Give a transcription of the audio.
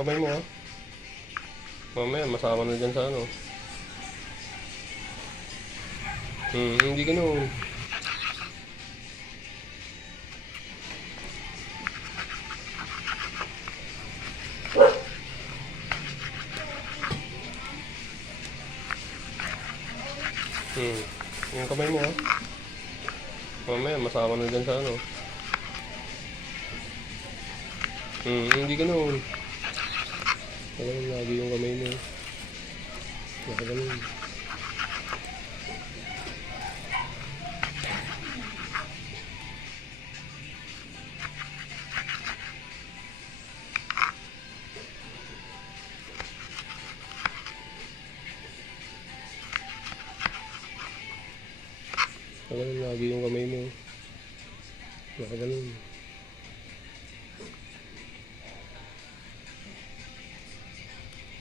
kamay mo ha. Mamaya masama na dyan sa ano. Hindi ganun. Yung kamay mo ha. Mamaya masama na dyan sa ano. Hindi ganun. Ganun lagi yung kamay mo. Baka ganun. Ganun lagi yung kamay mo. Baka ganun.